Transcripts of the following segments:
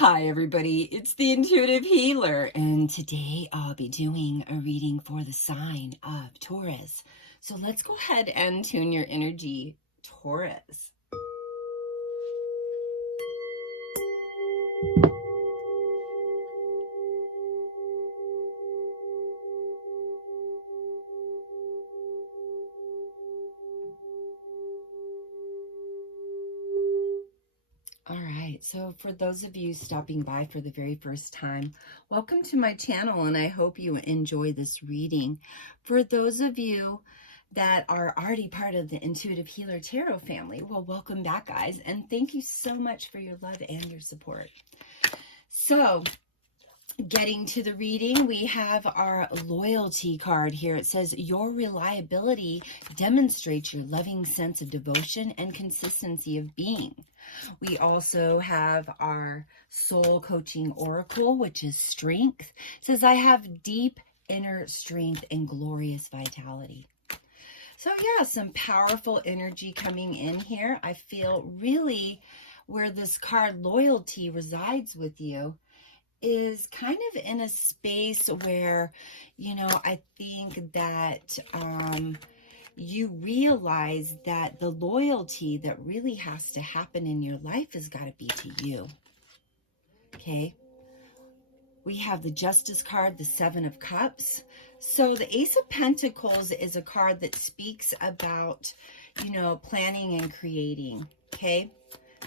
Hi everybody, it's the Intuitive Healer, and today I'll be doing a reading for the sign of Taurus. So let's go ahead and tune your energy, Taurus. All right, so for those of you stopping by for the very first time, welcome to my channel, and I hope you enjoy this reading. For those of you that are already part of the Intuitive Healer Tarot family, well, welcome back, guys, and thank you so much for your love and your support. So, getting to the reading, we have our loyalty card here. It says, your reliability demonstrates your loving sense of devotion and consistency of being. We also have our soul coaching oracle, which is strength. It says, I have deep inner strength and glorious vitality. So yeah, some powerful energy coming in here. I feel really where this card loyalty resides with you is kind of in a space where, you know, I think that you realize that the loyalty that really has to happen in your life has got to be to you. Okay. We have the Justice card, the Seven of Cups. So the Ace of Pentacles is a card that speaks about, you know, planning and creating. Okay.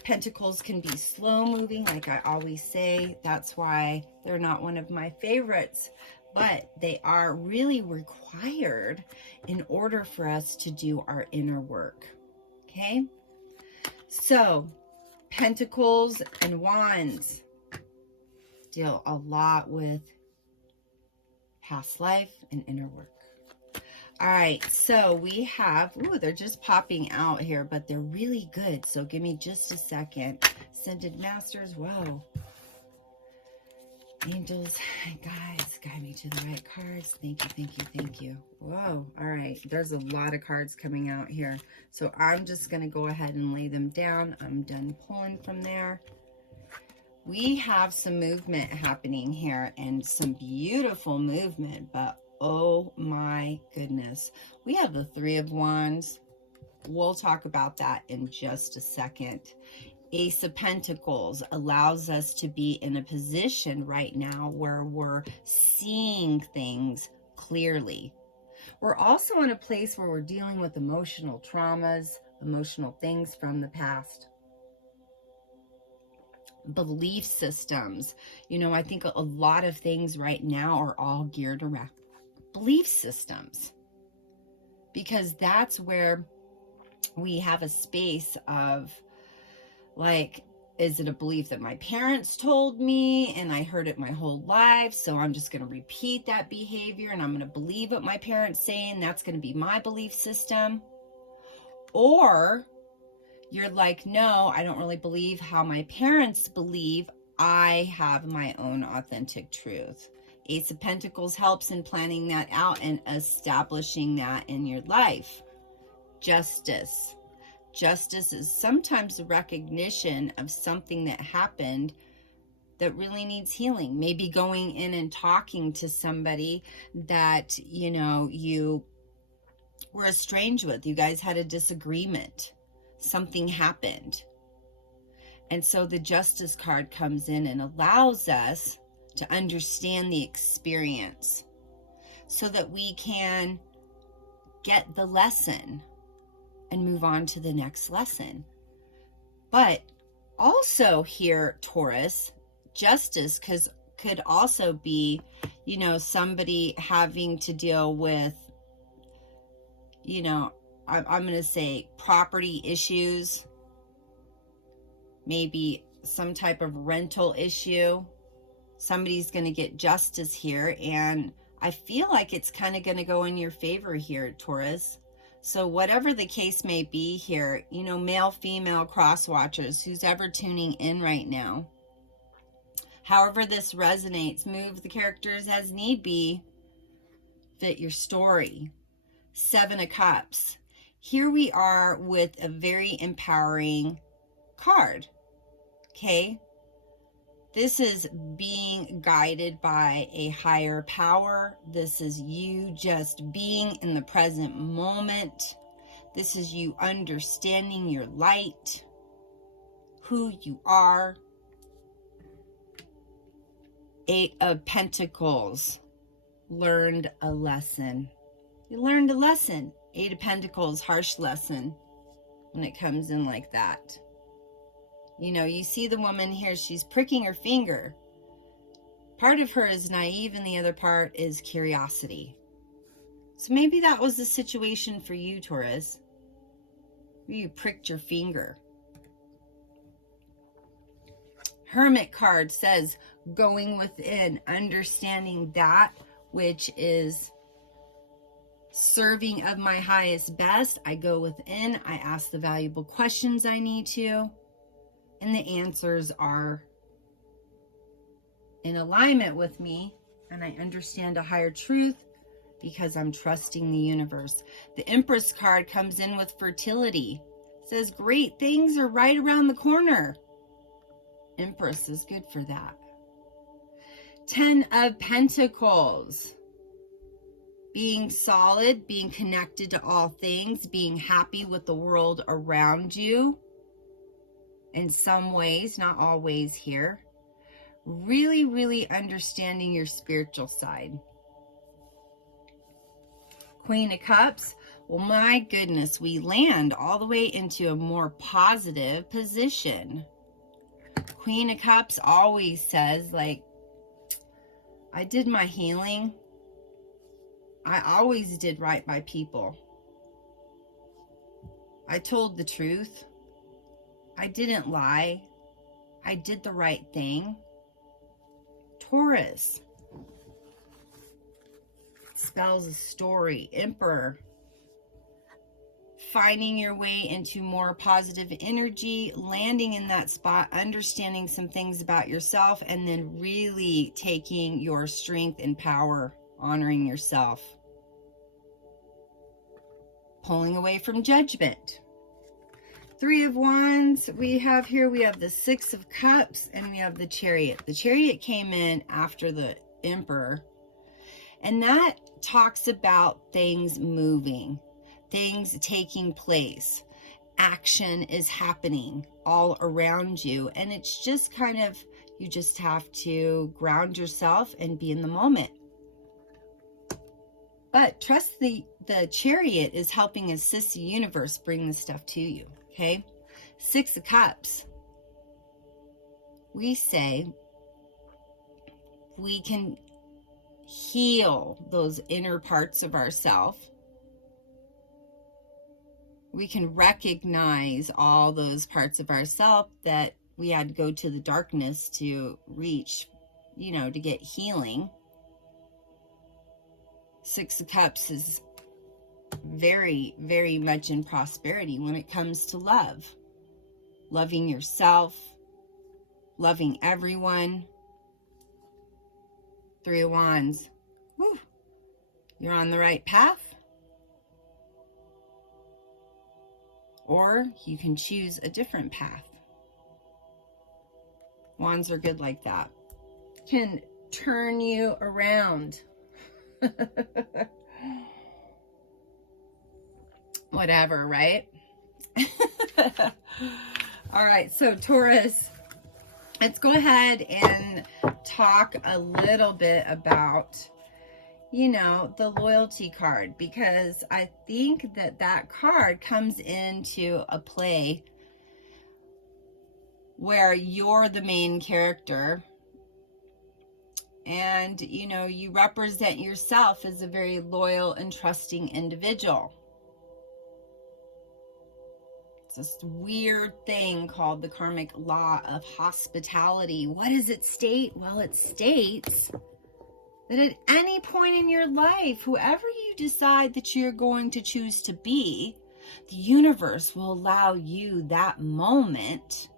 Pentacles can be slow moving, like I always say. That's why they're not one of my favorites, but they are really required in order for us to do our inner work. Okay, so Pentacles and Wands deal a lot with past life and inner work. All right, so we have, ooh, they're just popping out here, but they're really good. So give me just a second. Ascended Masters, whoa. Angels, guys, guide me to the right cards. Thank you, thank you, thank you. Whoa, all right, there's a lot of cards coming out here. So I'm just going to go ahead and lay them down. I'm done pulling from there. We have some movement happening here and some beautiful movement, but oh my goodness. We have the Three of Wands. We'll talk about that in just a second. Ace of Pentacles allows us to be in a position right now where we're seeing things clearly. We're also in a place where we're dealing with emotional traumas, emotional things from the past. Belief systems. You know, I think a lot of things right now are all geared around belief systems, because that's where we have a space of like, is it a belief that my parents told me and I heard it my whole life, so I'm just going to repeat that behavior and I'm going to believe what my parents say and that's going to be my belief system? Or you're like, no, I don't really believe how my parents believe. I have my own authentic truth. Ace of Pentacles helps in planning that out and establishing that in your life. Justice. Justice is sometimes a recognition of something that happened that really needs healing. Maybe going in and talking to somebody that, you know, you were estranged with. You guys had a disagreement. Something happened. And so the Justice card comes in and allows us to understand the experience so that we can get the lesson and move on to the next lesson. But also here, Taurus, Justice could also be, you know, somebody having to deal with, you know, I'm going to say property issues, maybe some type of rental issue. Somebody's going to get justice here, and I feel like it's kind of going to go in your favor here, Taurus. So whatever the case may be here, you know, male, female, cross watchers, who's ever tuning in right now, however this resonates, move the characters as need be, fit your story. Seven of Cups. Here we are with a very empowering card. Okay. This is being guided by a higher power. This is you just being in the present moment. This is you understanding your light, who you are. 8 of Pentacles. Learned a lesson. You learned a lesson. 8 of Pentacles, harsh lesson when it comes in like that. You know, you see the woman here, she's pricking her finger. Part of her is naive and the other part is curiosity. So maybe that was the situation for you, Taurus. You pricked your finger. Hermit card says going within, understanding that which is serving of my highest best. I go within, I ask the valuable questions I need to, and the answers are in alignment with me, and I understand a higher truth because I'm trusting the universe. The Empress card comes in with fertility. It says great things are right around the corner. Empress is good for that. 10 of Pentacles. Being solid, being connected to all things, being happy with the world around you. In some ways, not always here. Really, really understanding your spiritual side. Queen of Cups. Well, my goodness, we land all the way into a more positive position. Queen of Cups always says, like, I did my healing. I always did right by people. I told the truth. I didn't lie. I did the right thing. Taurus. Spells a story. Emperor. Finding your way into more positive energy, landing in that spot, understanding some things about yourself, and then really taking your strength and power, honoring yourself. Pulling away from judgment. 3 of Wands we have here. We have the 6 of Cups and we have the Chariot. The Chariot came in after the Emperor. And that talks about things moving, things taking place. Action is happening all around you. And it's just kind of, you just have to ground yourself and be in the moment. But trust the Chariot is helping assist the universe bring this stuff to you. Okay, 6 of Cups. We say we can heal those inner parts of ourselves. We can recognize all those parts of ourselves that we had to go to the darkness to reach, you know, to get healing. 6 of Cups is very, very much in prosperity when it comes to love. Loving yourself, loving everyone. 3 of Wands. Woo. You're on the right path. Or you can choose a different path. Wands are good like that. Can turn you around. Whatever, right? All right, so Taurus, let's go ahead and talk a little bit about, you know, the loyalty card, because I think that that card comes into a play where you're the main character and, you know, you represent yourself as a very loyal and trusting individual. This weird thing called the karmic law of hospitality. What does it state? Well, it states that at any point in your life, whoever you decide that you're going to choose to be, the universe will allow you that moment,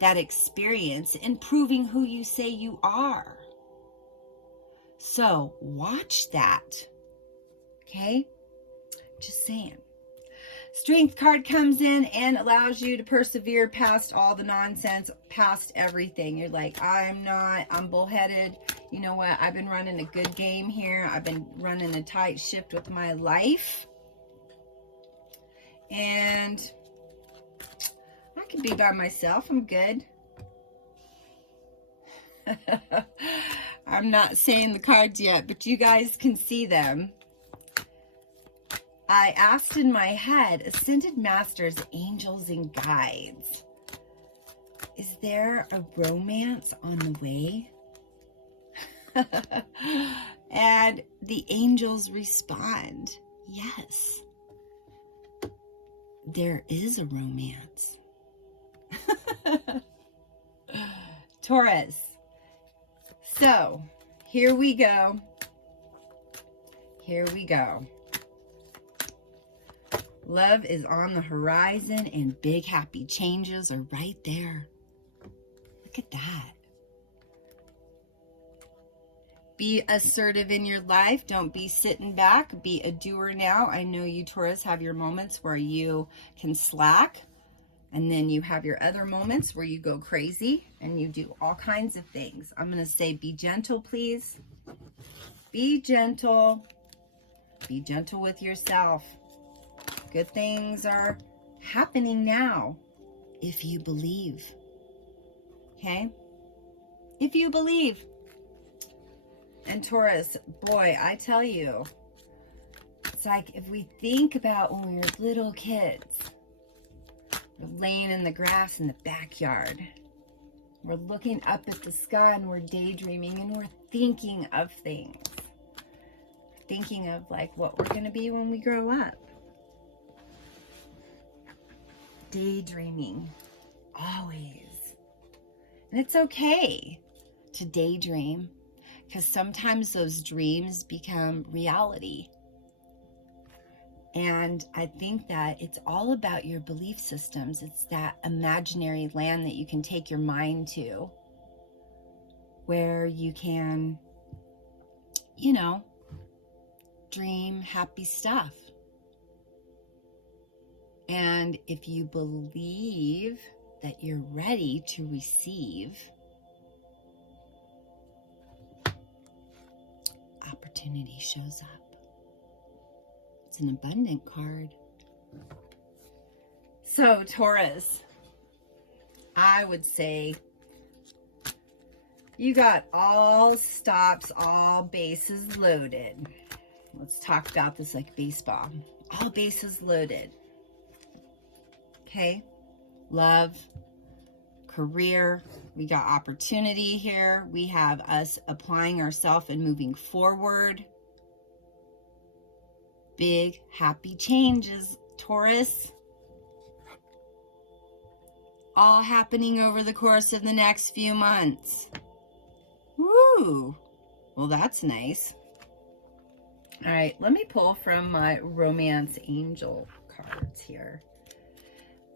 that experience in proving who you say you are. So watch that. Okay? Just saying. Strength card comes in and allows you to persevere past all the nonsense, past everything. You're like, I'm bullheaded. You know what? I've been running a good game here. I've been running a tight ship with my life. And I can be by myself. I'm good. I'm not saying the cards yet, but you guys can see them. I asked in my head, Ascended Masters, Angels, and Guides, is there a romance on the way? And the angels respond, yes, there is a romance. Taurus. So, here we go. Here we go. Love is on the horizon and big happy changes are right there. Look at that. Be assertive in your life. Don't be sitting back. Be a doer now. I know you Taurus have your moments where you can slack. And then you have your other moments where you go crazy and you do all kinds of things. I'm going to say be gentle, please. Be gentle. Be gentle with yourself. Good things are happening now if you believe. Okay? If you believe. And Taurus, boy, I tell you, it's like if we think about when we were little kids, we're laying in the grass in the backyard. We're looking up at the sky and we're daydreaming and we're thinking of things. Thinking of like what we're going to be when we grow up. Daydreaming. Always. And it's okay to daydream because sometimes those dreams become reality. And I think that it's all about your belief systems. It's that imaginary land that you can take your mind to where you can, you know, dream happy stuff. And if you believe that you're ready to receive, opportunity shows up. It's an abundant card. So, Taurus, I would say you got all stops, all bases loaded. Let's talk about this like baseball. All bases loaded. Okay? Love, career, we got opportunity here. We have us applying ourselves and moving forward. Big, happy changes, Taurus. All happening over the course of the next few months. Woo! Well, that's nice. All right, let me pull from my Romance Angel cards here.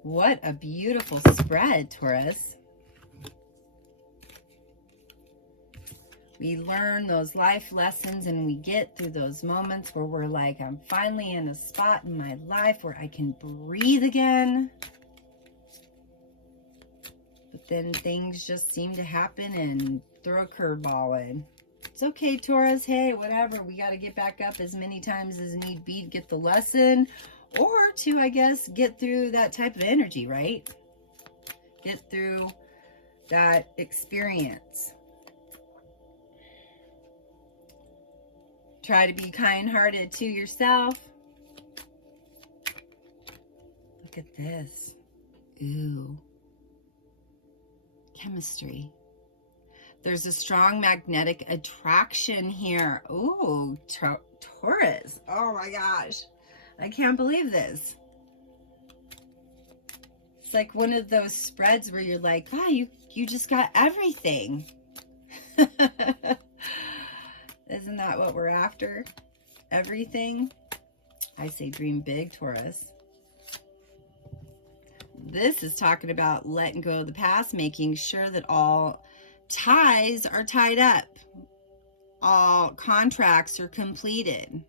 What a beautiful spread, Taurus. We learn those life lessons and we get through those moments where we're like, I'm finally in a spot in my life where I can breathe again. But then things just seem to happen and throw a curveball in. It's okay, Taurus. Hey, whatever. We got to get back up as many times as need be to get the lesson or to, I guess, get through that type of energy, right? Get through that experience. Try to be kind-hearted to yourself. Look at this. Ooh. Chemistry. There's a strong magnetic attraction here. Ooh, Taurus. Oh my gosh. I can't believe this. It's like one of those spreads where you're like, wow, you just got everything. Isn't that what we're after? Everything? I say dream big, Taurus. This is talking about letting go of the past, making sure that all ties are tied up. All contracts are completed.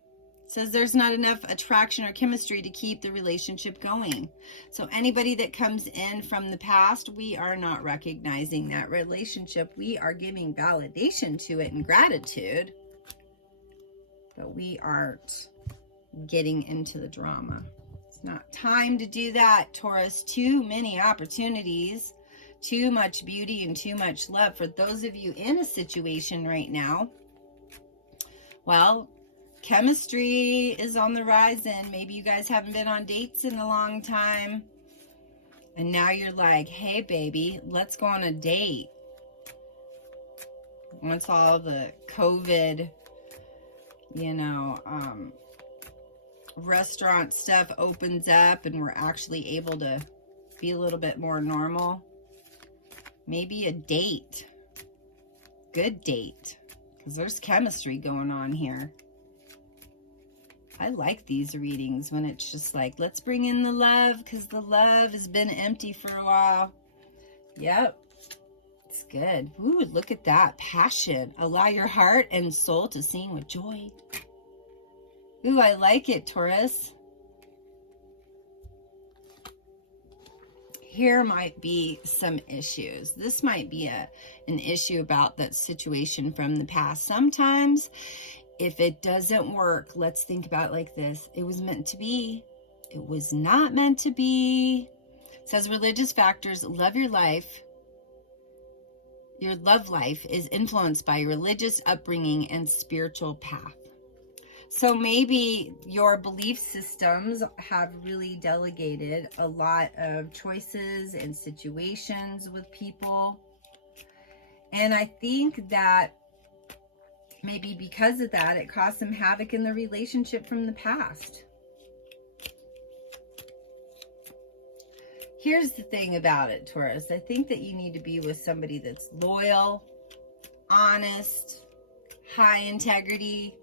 It says there's not enough attraction or chemistry to keep the relationship going. So anybody that comes in from the past, we are not recognizing that relationship. We are giving validation to it and gratitude, but we aren't getting into the drama. It's not time to do that, Taurus. Too many opportunities, too much beauty and too much love. For those of you in a situation right now, well, chemistry is on the rise, and maybe you guys haven't been on dates in a long time, and now you're like, hey baby, let's go on a date. Once all the COVID, you know, restaurant stuff opens up and we're actually able to be a little bit more normal, maybe a date, good date, because there's chemistry going on here. I like these readings when it's just like, let's bring in the love, because the love has been empty for a while. Yep, it's good. Ooh, look at that. Passion. Allow your heart and soul to sing with joy. Ooh, I like it, Taurus. Here might be some issues. This might be an issue about that situation from the past. Sometimes if it doesn't work, let's think about it like this. It was meant to be. It was not meant to be. It says religious factors. Love your life. Your love life is influenced by religious upbringing and spiritual path. So maybe your belief systems have really delegated a lot of choices and situations with people. And I think that maybe because of that, it caused some havoc in the relationship from the past. Here's the thing about it, Taurus. I think that you need to be with somebody that's loyal, honest, high integrity.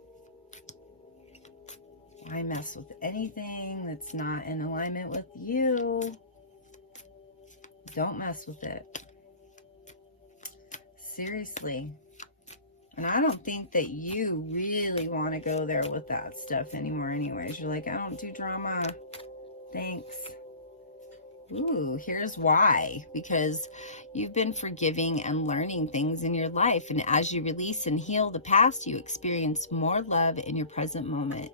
Why mess with anything that's not in alignment with you? Don't mess with it. Seriously. And I don't think that you really want to go there with that stuff anymore anyways. You're like, I don't do drama. Thanks. Ooh, here's why. Because you've been forgiving and learning things in your life. And as you release and heal the past, you experience more love in your present moment.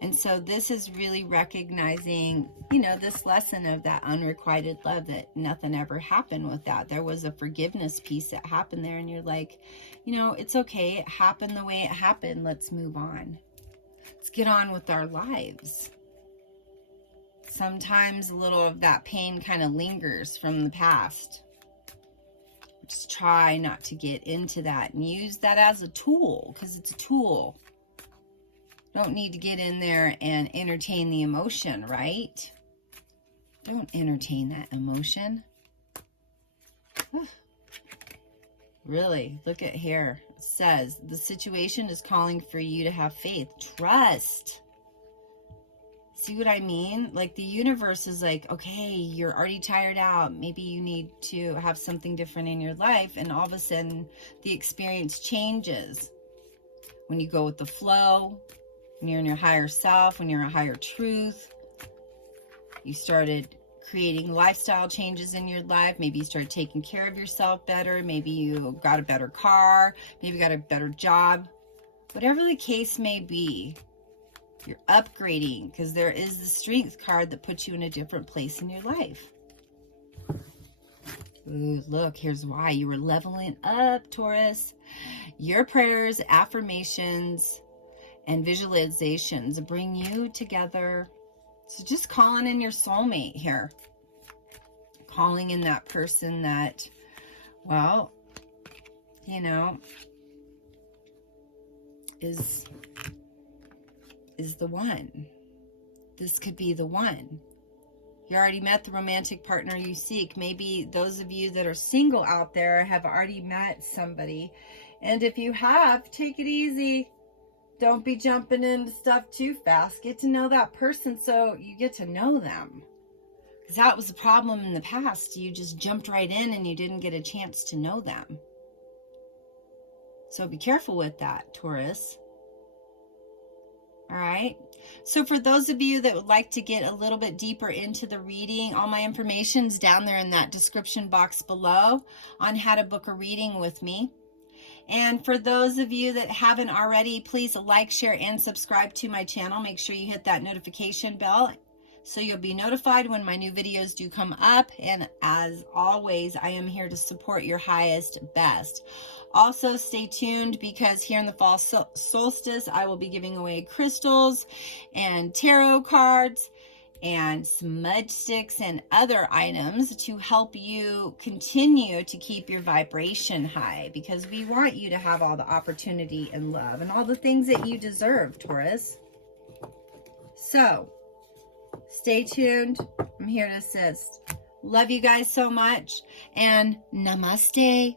And so this is really recognizing, you know, this lesson of that unrequited love, that nothing ever happened with that. There was a forgiveness piece that happened there. And you're like, you know, it's okay. It happened the way it happened. Let's move on. Let's get on with our lives. Sometimes a little of that pain kind of lingers from the past. Just try not to get into that and use that as a tool, because it's a tool. Don't need to get in there and entertain the emotion, right? Don't entertain that emotion. Really, look at here. It says, the situation is calling for you to have faith. Trust. See what I mean? Like the universe is like, okay, you're already tired out. Maybe you need to have something different in your life. And all of a sudden, the experience changes. When you go with the flow, when you're in your higher self, when you're a higher truth, you started creating lifestyle changes in your life. Maybe you started taking care of yourself better. Maybe you got a better car. Maybe you got a better job. Whatever the case may be, you're upgrading, because there is the strength card that puts you in a different place in your life. Ooh, look, here's why. You were leveling up, Taurus. Your prayers, affirmations, and visualizations bring you together. So just calling in your soulmate here. Calling in that person that, well, you know, is the one. This could be the one. You already met the romantic partner you seek. Maybe those of you that are single out there have already met somebody. And if you have, take it easy. Don't be jumping into stuff too fast. Get to know that person so you get to know them. Because that was the problem in the past. You just jumped right in and you didn't get a chance to know them. So be careful with that, Taurus. All right. So for those of you that would like to get a little bit deeper into the reading, all my information is down there in that description box below on how to book a reading with me. And for those of you that haven't already, please like, share, and subscribe to my channel. Make sure you hit that notification bell so you'll be notified when my new videos do come up. And as always, I am here to support your highest best. Also, stay tuned because here in the fall solstice, I will be giving away crystals and tarot cards and smudge sticks and other items to help you continue to keep your vibration high, because we want you to have all the opportunity and love and all the things that you deserve, Taurus. So stay tuned. I'm here to assist. Love you guys so much, and namaste.